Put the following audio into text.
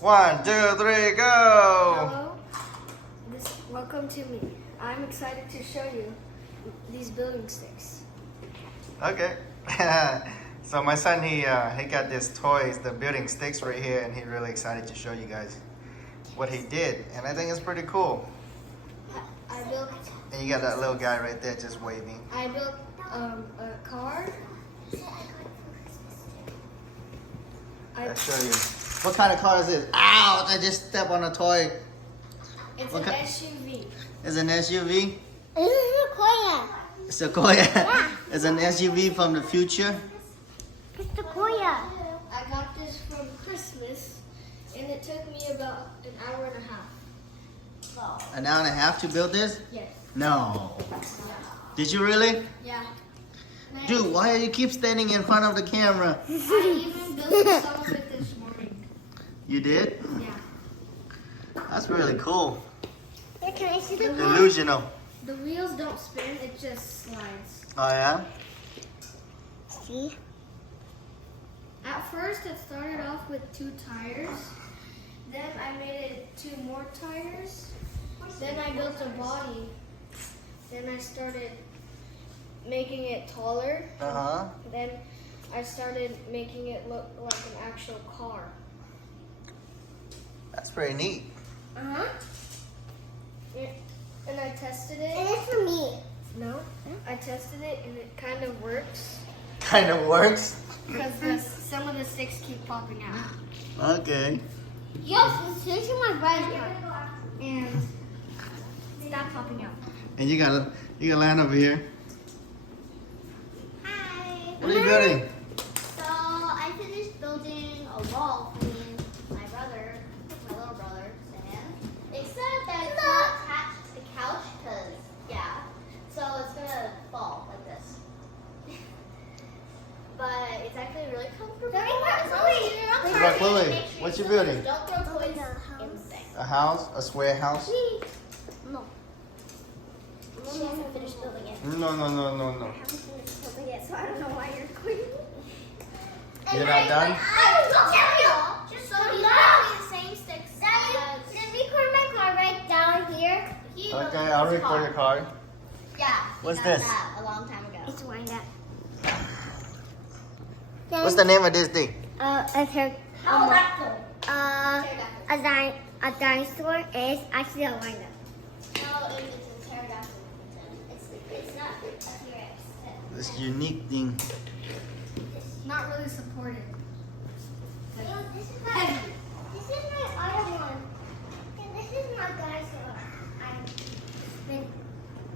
1, 2, 3, go! Hello. Welcome to me. I'm excited to show you these building sticks. Okay. So my son, he got this toys, the building sticks right here, and he's really excited to show you guys what he did. And I think it's pretty cool. I built. And you got that little guy right there just waving. I built a car. I'll show you. What kind of car is it? Ouch! I just stepped on a toy. It's What an ki- SUV. It's an SUV? This is Sequoia. Sequoia. Yeah. It's an SUV from the future. It's Sequoia. I got this from Christmas, and it took me about an hour and a half. An hour and a half to build this? Yes. No. Did you really? Yeah. Dude, why do you keep standing in front of the camera? I even built some of it this morning. You did? Yeah. That's really cool. Here, can I see the car? Illusional. The wheels don't spin; it just slides. Oh yeah? See? At first, it started off with 2 tires. Then I made it 2 more tires. Then I built a body. Then I started making it taller. Uh-huh. Then I started making it look like an actual car. That's pretty neat. Uh-huh. And I tested And it. it's for me. No, I tested it and it kind of works Kind of works. because some of the sticks keep popping out. Okay. Yes, this is my brother's car. And stop popping out. And you gotta land over here. Hi. What are you building? So I finished building a wall for me and my brother, my little brother, Sam. Except that it's not attached to the couch because, yeah. So it's gonna fall like this. But it's actually really comfortable. As long as you're not What about parking, Chloe? make sure What you don't- building? Don't throw toys in the thing. A house? A square house? No. She hasn't finished building it. No. I haven't finished building it, so I don't know why you're quitting. You're not done? Just so you know, the same sticks. Daddy, just record my car right down here. Okay, I'll record your card. Yeah. he What's got this? that a long time ago. It's wind up. What's the name of this thing? A dinosaur is actually a wind up. No, it's a pterodactyl. It's not a T-Rex. This unique thing. Not really supported. This